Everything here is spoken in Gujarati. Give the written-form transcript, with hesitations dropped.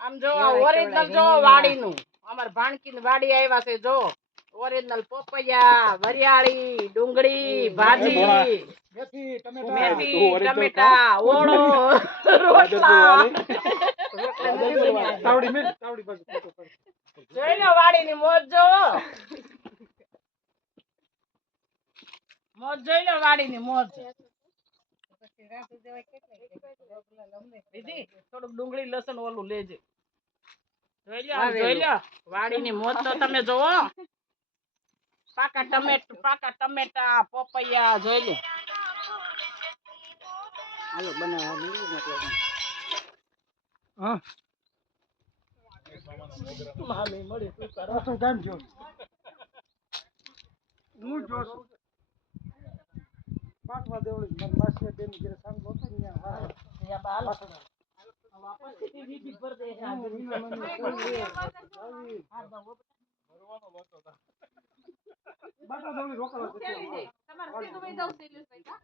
આમ જો ઓરિજિનલ જો વાડીનું અમાર ભાણકીની વાડી આવ્યા છે જો ઓરિજિનલ પોપૈયા વરિયાળી ડુંગળી ભાજી મેથી ટમેટા ઓળો રોટલા જોઈ લો વાડીની મોજ જો મોજ જોઈ લો વાડીની મોજ દીદી થોડુંક ડુંગળી લસણ ઓલું લેજે જોઈ લો વાડીની મોજ તો તમે જોવો પાકા ટમેટા પોપૈયા જોઈ લો હાલો બનાવવા હા મામી મળી તું કરો તો ગામ જો હું જોશું પાટવા દેવળી મન માસી બેન ઘરે સાંગ હતો ને હા યા બાલ વાપસ થી દીદી પર દે ભરવાનો બતો બાટા દેવળી રોકવા છે તમારે સીધું વઈ જાવ શૈલેષભાઈ કા